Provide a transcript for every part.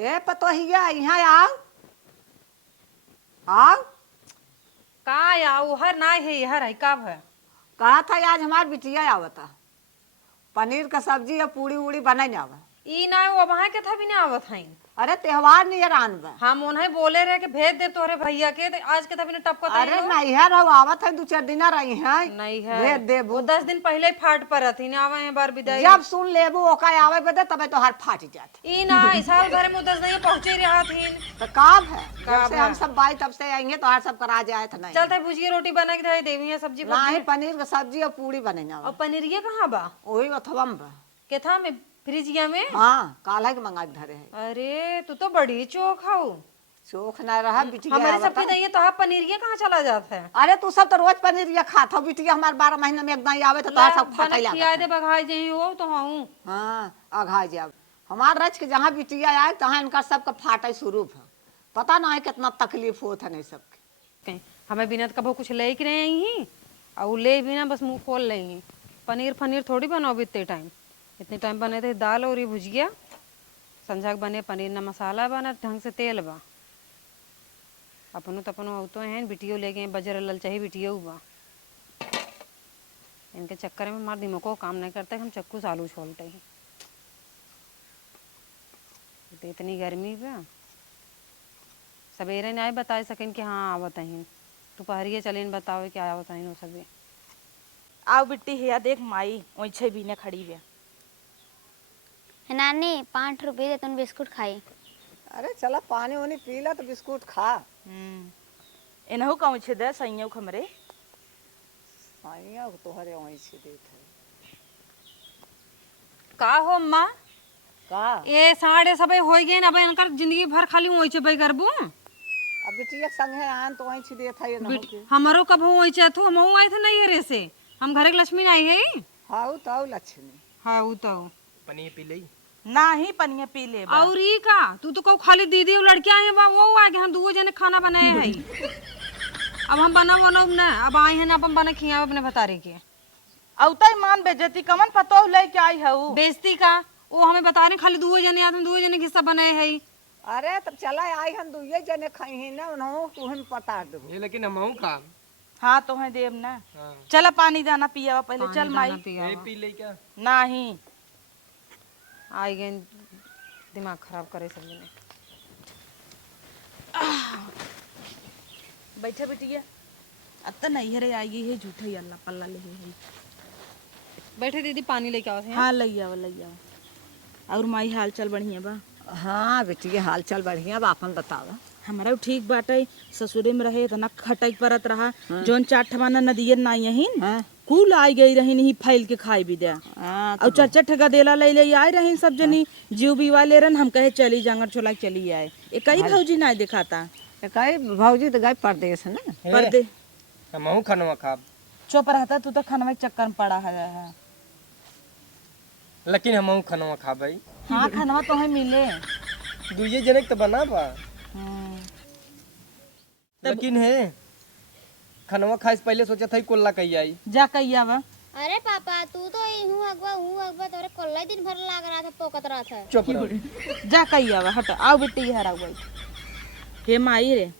ए पतोहिया यहाँ आओ आओ। का आओ हर ना है हर है कब है? कहा था आज हमार बिटिया आवता, पनीर का सब्जी या पूड़ी उड़ी बनाई आवा। ई ना वो वहां के था भी ना आवत है। अरे त्योहार नियर आन बा। हम उन्हें बोले रहे कि भेज दे तोहरे भैया के, तो आज के तभी ने टपका अरे नहीं है रहो आवत है, 2-4 दिन रही है। नहीं है भेज दे वो 10 दिन पहले ही फाट पर थी ना, आवे हैं बार विदाई। जब सुन लेबू ओका आवे बदे तबे तो हर फाट जात। ई ना साल भर में 10 दिन पहुंचे रहा थी। तो काब है जब से हम सब बाई तब से आएंगे तो हर सब करा जाए था। नहीं चलते भुजिया रोटी बना के दे देवी है सब्जी नहीं, पनीर का सब्जी और पूड़ी बने और पनीर ये कहाँ बा? वही अथवम बा के था में फ्रिजिया में। हाँ काला के मंगा के धरे है। अरे तू तो बड़ी चोख हो। चोख ना रहा बिटिया हमारे आवता। सबके नहीं तो आप पनीर ये कहाँ चला जाता है? अरे तू सब तो रोज पनीर ये खाता हो बिटिया, हमारे 12 महीने में एकदम आवे तो तोहर सब फाटा खिया दे बघाई जे हो तो हूं। हाँ अघा जाब हमार रच के जहाँ बिटिया आए तहाँ इनका सबका फाटा शुरू है। पता ना है कितना तकलीफ होता है नहीं सबके। हमें बिना कभो कुछ ले के रहे ही और ले बिना बस मुंह खोल ले ही। पनीर फनीर थोड़ी बनाओ इतने टाइम बने थे दाल और ये भुजिया। संझा के बने पनीर ना मसाला बना ढंग से तेल बा। अपनो तपनो तो हैं बिटियो ले गए बजर लल चाहिए बिटियो बा। इनके चक्कर में हमार दिमाग को काम नहीं करता कि हम चक्कू से आलू छोलते हैं। तो इतनी गर्मी बा सवेरे नहीं बता सकें कि हाँ आवत हैं। दोपहरिए चलें बताओ क्या आवत हैं वो सभी। आओ बिट्टी हिया देख माई ओछे भी ने खड़ी बे। नानी 5 रुपये दे तुम बिस्कुट खाई। अरे चला पानी वानी पी ला तो बिस्कुट खा। इनहु का ओछे दे सइयो खमरे। साइया तोहरे वहीं से देत है। का हो माँ का ये साढ़े सबे हो गए अब इनकर जिंदगी भर खाली वही चबई करबू। अब बिटिया संगे आन तो वहीं से देत है ना के। हमारो कब हो वही चाहतू हम आए थे नहीं हरे से हम घरे के लक्ष्मी आई है। हाउ तो लक्ष्मी हाँ वो तो पनीर पी लई ना ही पनिया पी ले बा। और ई का तू तो खाली दीदी और लड़कियां हैं बा वो आ गए हम दो जने खाना बनाए हैं। अब हम बना ना अब आए हैं ना अपन बना खिया अपने बतारे के। औतई मान बेजती कमन पतो ले के आई हऊ। बेइज्जती का वो हमें बता रहे खाली दो जने आते दो जने हिस्सा बनाए हैं। अरे तब चला आई हम दुइये जने खाई ही ना उन्हों तुहन पता देबो। ये लेकिन हमहू खा। हाँ तो है देव ना। हाँ। चल पानी दाना पिया पहले चल माई। ये पी लई क्या? नहीं आई गए दिमाग खराब करे सब जने। बैठे बिटिया अब तो नहीं हरे आई है झूठे अल्लाह पल्ला ले है। बैठे दीदी पानी लेके आओ। हाँ लइया और माई हाल चाल बढ़िया बा। हाँ बिटिया हाल चाल बढ़िया बा अपन बतावा। हमारा ठीक बाटे ससुरे में रहे तना खटक परत रहा। जोन 4 ठवाना नदिये ना यहीन कुल आई गई रही नहीं फैल के खाई भी दे। और 4-4 ठगा देला ले आए रही सब जनी जीव बीवा ले रन। हम कहे चली जांगर छोला चली आए। एक ही भौजी ना दिखाता। कई भौजी तो गए परदेश है ना। पर्दे हमहू खनवा खाब चुप रहता तू तो खाना के चक्कर में पड़ा है। लेकिन हमहू खनवा खाबई। हाँ खाना तो है मिले। दुइये जने के तो बना बा। लेकिन है खनवा खाए से पहले सोचा था कोल्ला कही आई। जा कहिया बा। अरे पापा तू तो हूँ अगवा तोरे कोल्ला दिन भर लाग रहा था पोकत रहा था। चुप रह। जा कहिया बा हट आओ बेटी हरा गई। हे माई रे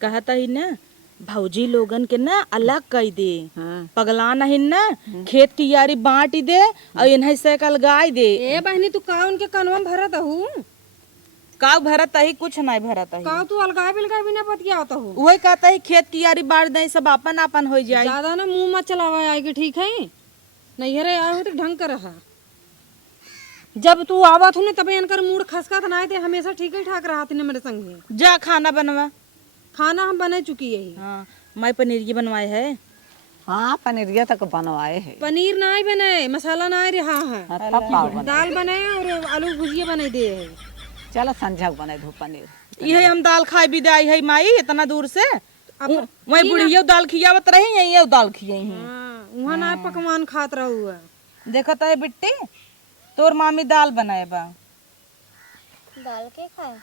कहता ही ना भौजी लोगन के ना अलग कई दे। पगला नहीं ना खेत की यारी बांट दे और इन्हें साइकिल गाय दे। ए बहनी तू का उनके कनवा में भरत हूँ का भरत ही कुछ नहीं भरत ही। का तू अलगाए बिलगाए बिना बतियात हूँ। वही कहता ही खेत की यारी बांट दे सब अपन अपन हो जाए। ज्यादा ना मुंह मत चलावा आएगी ठीक है नहीं हरे आए हो तो ढंग कर रहा। जब तू आवत हूँ तब इनकर मूड खसका था ना थे हमेशा ठीक ही ठाक रहा थी मेरे संग। जा खाना बनवा। खाना हम बना चुकी है। हाँ मैं पनीर की बनवाए है। हाँ पनीरिया तक बनवाए है। पनीर ना ही बनाए मसाला ना ही रहा है। दाल बनाए और आलू भुजिया बनाई दे है। चलो संझा बने दो पनीर। ये हम दाल खाए भी दाई है माई इतना दूर से। वही बुढ़िया दाल खियावत रही यही दाल खियाई है। वहाँ ना पकवान खात रहू है। देखता है बिट्टी तोर मामी दाल बनाए बा। दाल के खाए।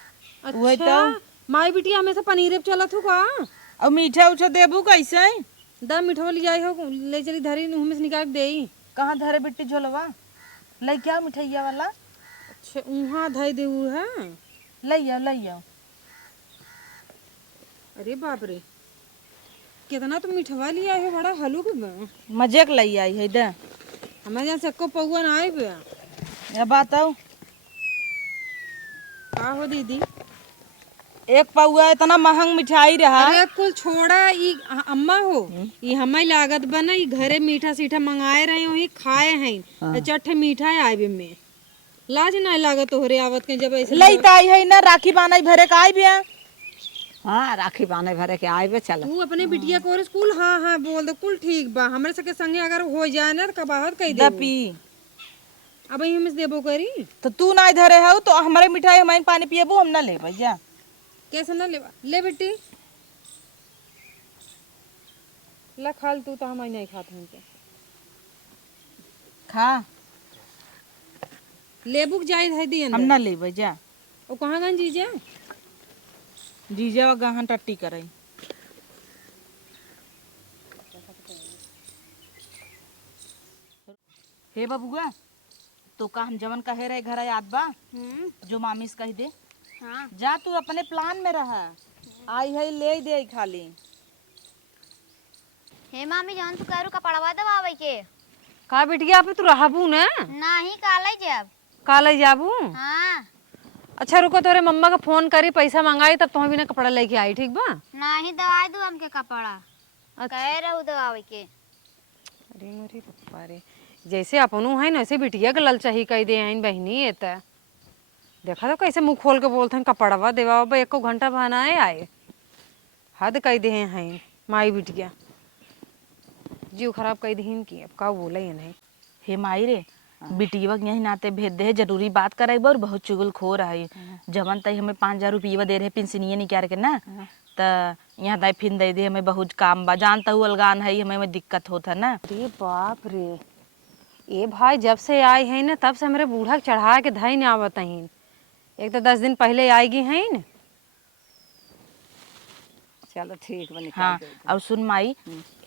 अच्छा माई बिटिया हमेशा पनीर चलत हो का। और मीठा उठा देबू कैसे? दा मिठवा ले आई हो ले चली धरी में से निकाल दे। कहाँ धरे बिट्टी झोलवा ले क्या मिठाइया वाला। अच्छा वहाँ धई देऊ है ले आओ। अरे बाप रे, कितना तुम मिठवा लिया है, बड़ा हलुक बा। मजे के ले आई है दे। हमारे यहाँ सक्को पौआ ना आए बा। ये बताओ का हो दीदी? एक पौआ इतना महंग मिठाई रहा। अरे कुल छोड़ा, ई अम्मा हो, ई हमारी लागत बना, ई घरे मीठा सीठा मंगाए रहे हो, खाए हैं चट्ठे मीठा आए में लाज ना लागत तोहरे आवत के जब ऐसे लईता आई है ना, राखी बांधाई भरे का आई भी है। हाँ राखी बांधे भरे के आए बे चल। तू अपने बिटिया को स्कूल हाँ हाँ बोल दो, कुल ठीक बा। हमरे सके संगे अगर हो जाए ना तो कबाहत कह दे पी अब हम देबो करी तो तू ना धरे हो तो हमारे मिठाई हमारे पानी पिएबू, हम ना ले भैया। कैसे ना ले ले बेटी, ला खाल तू तो हमारी नहीं खाते हैं खा लेबुक जाए है दी हम ना ले भैया। वो कहाँ गन जीजा? जीजा गहन टट्टी करे। हे बबुआ, तो का हम जवन कहे रहे घर याद बा जो मामी से कह दे। हाँ जा तू अपने प्लान में रहा, आई है ले दे खाली। हे मामी जान तू करू कपड़वा दबावे के का बिटिया पे तू रहबू ना, नाही काले जब काले जाबू। हाँ अच्छा रुको, तोरे मम्मा का फोन करी, पैसा मंगाई तब तुम भी ना कपड़ा लेके आई, ठीक बा? नाही दवाई दू हमके कपड़ा कहे रहू दबावे के। अरे मोरी पप्पा रे, जैसे अपनू है ना वैसे बिटिया के लल चाही कह दे हैं बहनी। ये तो देखा तो कैसे मुंह खोल के बोलते हैं कपड़वा देवा, एको घंटा बनाए आए, हद कह दे हैं माई बिटिया, जीव खराब कह दीन की। अब का बोला ये नहीं। हे माई रे, बिटिया यही नाते भेज दे, जरूरी बात करे और बहुत चुगल खो रहा है। जवन तई हमें 5,000 रुपया दे रहे पेंशनिया निकाल के ना, तो यहाँ तय फिर दे दे, हमें बहुत काम बा, जानता हूँ अलगान है, हमें दिक्कत होता ना। अरे बाप रे, ये भाई जब से आई है ना तब से मेरे बूढ़ा चढ़ा के धई नहीं आवत हैं। एक तो 10 दिन पहले आएगी हैं न। चलो ठीक बनी। हाँ और सुन माई,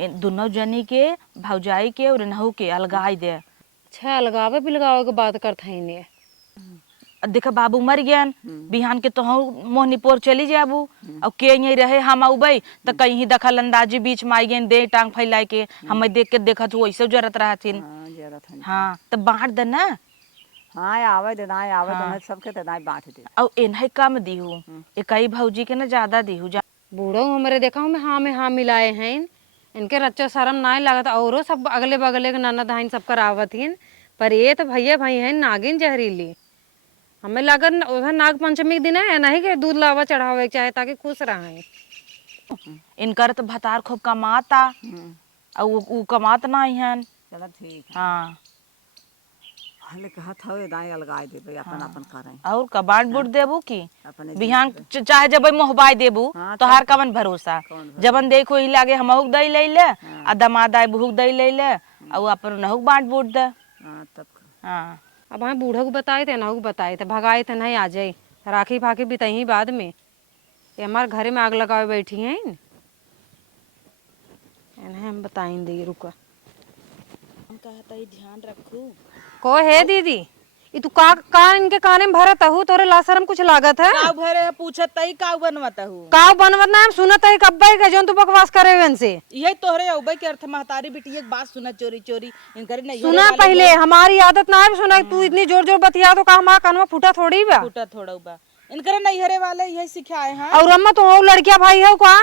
दोनों जनी के भौजाई के और नहू के अलगाई दे। अच्छा अलगावे पिलगावे के बात करते हैं ने। देखा बाबू मर गया, बिहान के तो मोहनी पोर चली जाबू, और के यही रहे हम अबई तो कहीं दखल अंदाजी बीच में आई गए, दे टांग फैला के हमें देख के देखत हो वैसे जरूरत रहथिन। हाँ तो बांट दे ना। हाँ आवे दे ना आवे दे सबके तो ना बांट दे। और इन्हें कम दीहू, एकई भौजी के ना ज्यादा दीहू। बूढ़ो हमारे देखा हूँ मैं हाँ मिलाए हैं, इनके रच्चा शर्म ना लागत। औरों सब अगले बगले के ननद हैं सब करावत हिन, पर ये तो भैया भाई हैं नागिन जहरीली। हमें लागत उधर नाग पंचमी के दिन है नहीं के दूध लावा चढ़ावे के चाहे ताकि खुश रहें। इनकर तो भतार खूब कमाता और वो कमात नहीं है। चलो ठीक है। हाँ हले कहा था दाई अलगाए देबे अपन अपन करें और कबाड़ बुट देबू की अपने बिहान चाहे जब मोहबाई देबू तो हर कवन भरोसा जबन देखो ही लागे हमहुक दई ले ले आ दमाद आए भूख दई ले ले और अपन नहुक बांट बूट दे। हाँ तब हाँ अब हमें बूढ़ा को बताए थे नहू को बताए थे, भगाए थे नहीं आ जाए राखी फाकी बिताई बाद में। ये हमारे घरे में आग लगाए बैठी हैं, इन्हें हम बताएंगे। रुका कहता ही ध्यान रखू को है दीदी, ये तू का इनके काने में भरत हूँ, तोरे लाशरम कुछ लागत है? काऊ भरे पूछत तई काऊ बनवत हूँ। काव बनवत ना हम सुनत है कब्बे के जोन तू बकवास करे वन से। यही तोहरे औबे के अर्थ महतारी बेटी एक बात सुना चोरी चोरी इनकर नहीं सुना पहले, हमारी आदत ना है सुना। तू इतनी जोर जोर बतिया तो का हमारा कानवा फूटा थोड़ी बा। फूटा थोड़ा बा इनकर नैहरे वाले यही सिखाए हैं। और अम्मा तो लड़कियां भाई है का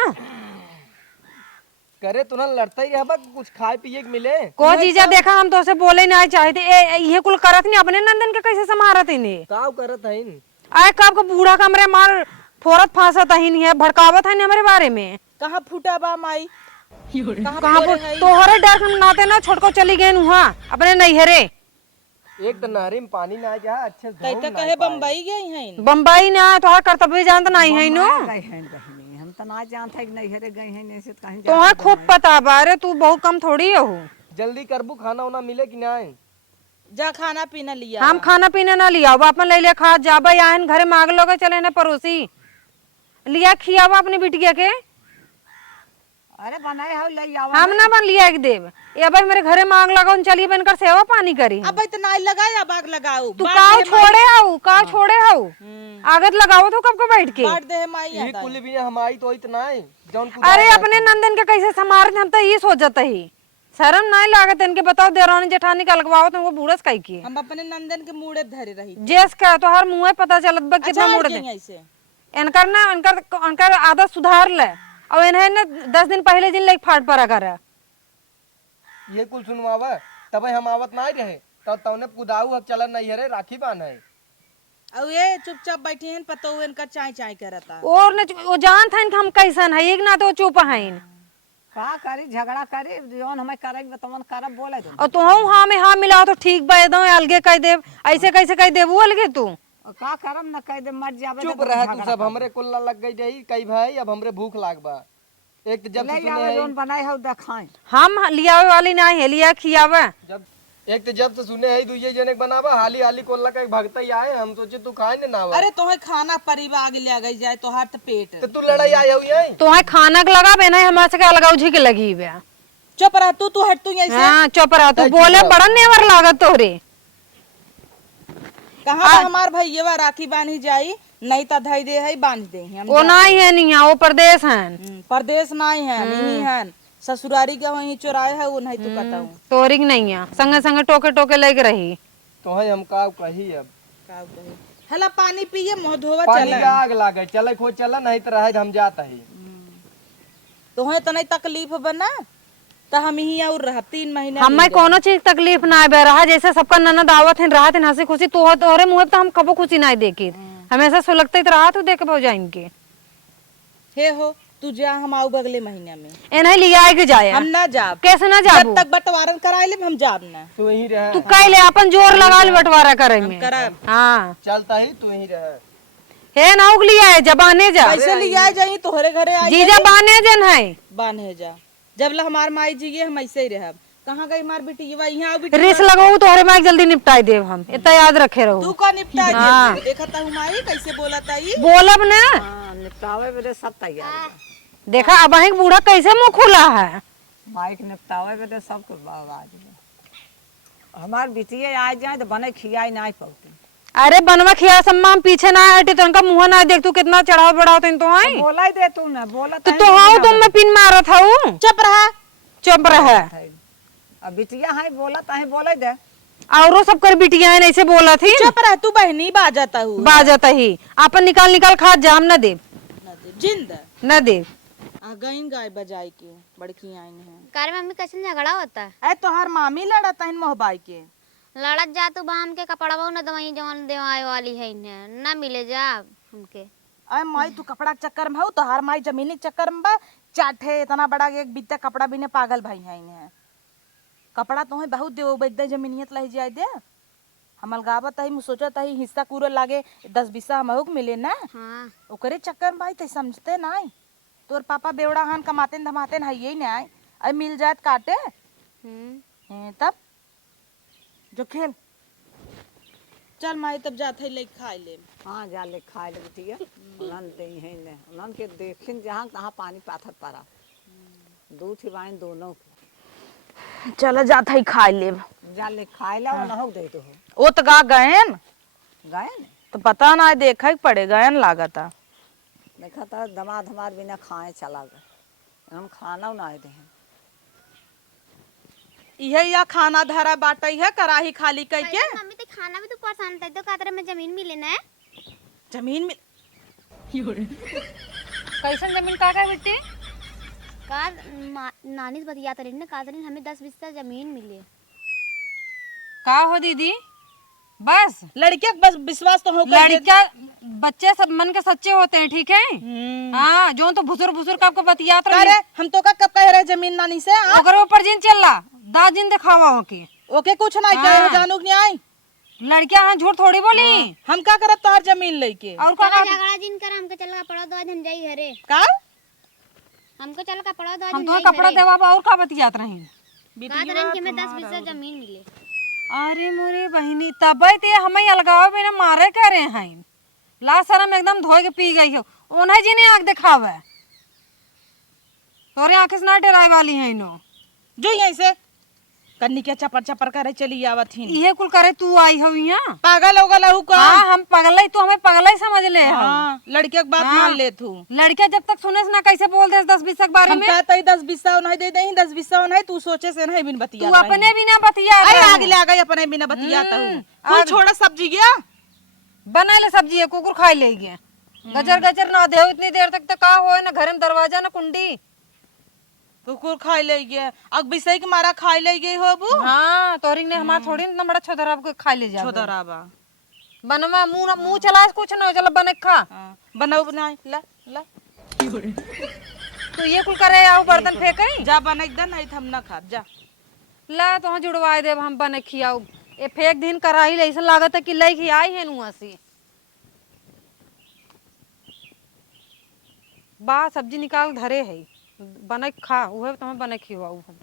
करे तू ना लड़ता ही रहा कुछ खाए पिए के मिले। को जीजा देखा हम तो से बोले नहीं चाहते, ये कुल करत नहीं अपने नंदन के कैसे संभारत इन्हें। काव करत हइन आए कब का बूढ़ा कमरे मार फोरत फांसत हइन है, भड़कावत है हमारे बारे में। कहाँ फूटा बा माई कहाँ तोहरे डर नाते ना छोटको चली गए वहाँ अपने नैहरे। एक तो नहरी में पानी ना जा अच्छे से कहीं तो कहे बम्बई गई हैं। बम्बई ना तो कर्तव्य जानता नहीं है नो। गए हैं बहनी, हम तो ना जानते कि नहीं हेरे गए हैं नहीं से कहीं तो खूब पता बारे, तू बहुत कम थोड़ी हो। जल्दी करबू खाना उना मिले कि ना। जा खाना पीना लिया हम खाना पीना ना लिया अपन ले लिया खा जाबा यहाँ घरे मांग लोगे चले ना पड़ोसी लिया खियावा अपनी बिटिया के। अरे बनाए हो ले आओ हम ना बन लिया एक देव ये भाई मेरे घरे मांग लगाओ चलिए बनकर सेवा पानी करी अब इतना लगाया बाग लगाओ तू काव छोड़े आओ काव छोड़े आओ आगत लगाओ तो कब को बैठ के बांट दे माई ये कुल भी हमारी तो इतना है जौन अरे अपने नंदन के कैसे संभार हम तो ये सोचत ही शर्म नहीं लागत इनके बताओ देरानी जेठानी का लगवाओ तो वो बूढ़स काई की हम अपने नंदन के मुड़े धरे रही जेस का तो हर मुंह पता चलत बा कितना मुड़ दे ऐसे इनकर ना इनकर आदत सुधार ले और इन्हें ना 10 दिन पहले दिन लेके फाट पड़ा कर ये कुल सुनवावा तब हम आवत नहीं रहे तो तौने कुदाऊ अब चलन नहीं है रे राखी बांध है अब ये चुपचाप बैठी हैं पता हुए इनका चाय चाय करता और न वो जान था इनका हम कैसन है एक ना तो चुप है का करी झगड़ा करी जोन हमें करेंगे बतावन करब बोले तुम और तू हाँ में हाँ मिलाओ तो ठीक बा दो अलगे कह दे ऐसे कैसे कह दे वो अलगे तू और का करम न कह दे मर जावे चुप रह तू सब हमरे कुल्ला लग गई रही कई भाई अब हमरे भूख लाग बा एक तो जब से ले सुने आओ है जोन बनाए हो देखाएं हम लियावे वाली नहीं है लिया खियावे जब एक तो जब से सुने है दुइये जने बनावा हाली हाली कोल्ला का एक भगता ही आए हम सोचे तू खाए ने ना आवा अरे तुम्हें खाना परिवार आगे ले गई जाए तो हाथ पेट तो तू लड़ाई आई हो यही तो है खाना के लगा बे नहीं हमारे से क्या लगाओ झिक लगी बे चुप रह तू हट तू ऐसे हाँ चुप रहा तू बोले बड़ा नेवर लागत तोरे कहाँ हमार भैया राखी बांधी जाई नहीं तो धई दे है बांध दे हम वो नहीं है नहीं वो प्रदेश है परदेश नहीं है नहीं है ससुरारी के वहीं चुराए है वो नहीं तू कहता हूँ तोरी की नहीं है संगे संगे टोके टोके लेके रही तो है हम का कही अब हला पानी पिए मुंह धोवा पानी चला का आग लागे चले खो चला नहीं तो रहे हम जाता ही तुम्हें तो नहीं तकलीफ बना तो हम ही और रह 3 महीने हमें कोनो चीज तकलीफ ना बे रहा जैसे सबका ननद आवत है राहत है हंसी खुशी तू तोरे मुंह पे तो हम कबो खुशी ना देखी हमेशा सुलगते रहा तू देख भौ जाएंगे हे हो तू जा हम आऊ अगले महीने में ए नहीं लिया के जाए हम ना जाब कैसे ना जब जाबू तक बंटवारन कराए ले हम जाब ना तू यही रह तू कह ले अपन जोर लगा ले बंटवारा करे में करब हाँ चलता ही तू यही रह है ना उगलिया है जबाने जा कैसे लिया जाई तोहरे घरे आई जीजा बाने जन है बांधे जा जब ला हमार माई जी हम ऐसे ही रहब कहाँ गई हमार बेटी ये यहाँ आओ बेटी रिस लगाऊ तोहरे में जल्दी निपटाई देव हम इतना याद रखे रहो तू का निपटा हाँ। दे देखा था माई कैसे बोला था ये बोलब ना हां निपटावे बेटे सब तैयार है देखा अब वही बूढ़ा कैसे मुंह खुला है माइक निपटावे बेटे सब कुछ आवाज में हमार बिटिया आ जाए तो बने खियाई नहीं पौती अरे बनवा खिया सम्मा हम पीछे ना हटे तो उनका मुंह ना देख तू कितना चढ़ाव बढ़ाव तो आई बोला ही दे तू ना बोला तो हाँ तुम मैं पिन मारा था चुप रहा चुप रहा अब बिटिया है बोला ताहे बोले दे औरो सब कर बिटिया ऐसे बोला थी चुप रह तू बहनी बाजाता हूँ बाजता ही अपन निकाल निकाल खा जाम न दे जिंद न दे गईन गाय बजाई के बड़की आई है कार मम्मी कैसे झगड़ा होता है ऐ तोहार मामी लड़ता है मोहबाई के लड़त जा तू बाम के कपड़ा बहु न दवाई जवन देवाए वाली है इन्हें ना मिले जा हमके अरे माई तू कपड़ा के चक्कर में हो तोहार माई जमीनी के चक्कर में बा चाटे इतना बड़ा एक बीता कपड़ा बिने पागल भाई है इन्हें कपड़ा तो बहुत देव एकदम जमीनियत लही जाए दे हमल गावत है सोचत है हिस्सा कूरो लागे 10-20 हमहुक मिले ना हाँ ओकरे चक्कर में भाई ते समझते नहीं तोर पापा बेवड़ा हन कमाते धमाते है यही ना आई मिल जात काटे तब जो खेल चल माई तब जात है ले खाए ले हां जा ले खा ले बिटिया उनन दे है ने उनन के देखिन जहां तहां पानी पाथर पड़ा दूध ही वाइन दोनों चल जात है खाए ले जा ले खाए ला ना हो दे तो वो तो गा गएन गए ने तो पता ना देखा ही पड़े गएन लागता देखा था दमाद हमार बिना खाए चला गए हम खाना ना आए थे यह या खाना धरा बाटा है कराही खाली कह के मम्मी तो खाना भी तो परेशान था तो कातरे में जमीन मिले ना जमीन में कैसन जमीन का बेटी का नानी से बतिया रही ना कातरे हमें 10 बिस्सा जमीन मिले का हो दीदी बस लड़के बस विश्वास तो हो लड़का बच्चे सब मन के सच्चे होते हैं ठीक है हाँ जो तो भुसुर भुसुर का आपको बतियात अरे हम तो का कब कह रहे जमीन नानी से ओकरे ऊपर जिन चल रहा दाजिन दिखावा ओके ओके कुछ नहीं कहे जानू नहीं आई लड़कियां हाँ झूठ थोड़ी बोली हम का करत तोहर जमीन लेके और का झगड़ा जिन कर हमके चल का पड़ा दो आज हम जाई घरे का हमको चल का पड़ा दो आज हम तो कपड़ा देवा और का बतियात रही कातरे के में 10 बिस्सा जमीन मिले अरे मोरे बहनी तब ते हमें अलगाव बिना मारे कह रहे हैं ला शरम एकदम धोए के पी गई हो उन्हें जी ने आग दिखावे तोरे आंखें से ना डराए वाली है इनो जो यहीं से कन्नी के चपर चपर करे चली आवत ही ये कुल करे तू आई हो यहाँ पागल हो गला हूँ का हाँ हम पगला ही, तू हमें पगला ही समझ ले हम। हाँ लड़के की बात मान ले तू लड़के जब तक सुने से ना कैसे बोल दे 10-20 के बारे हम में। कहते 10-20 नहीं दे दे 10-20 नहीं तू सोचे से नहीं बिन बतिया तू अपने भी ना बतिया अरे आगे ले आ गई अपने बिना बतियाता हूँ कोई छोड़ा सब्जी गया बना ले सब्जी है कुकुर खाई ले गया। गजर गजर ना दे इतनी देर तक तो का हो ना घर में दरवाजा ना कुंडी कुकुर खाई ले गया अब विषय के मारा खाई ले गई हो अबू हाँ तोरी ने हमारा थोड़ी इतना बड़ा छोदरा को खा ले जा छोदराबा बनवा मुंह चला कुछ ना हो चला बने खा बनाओ बनाए ला ला तो ये कुल करे आओ बर्तन फेंकई जा बना दे नहीं हम ना खा जा ला तो जुड़वाए देव हम बने खियाऊ ए फेंक दिन कराही ले ऐसा लागत है कि लई खियाई है नुआ से बा सब्जी निकाल धरे है बने खा उहे तुम्हें बने खियाऊ हम।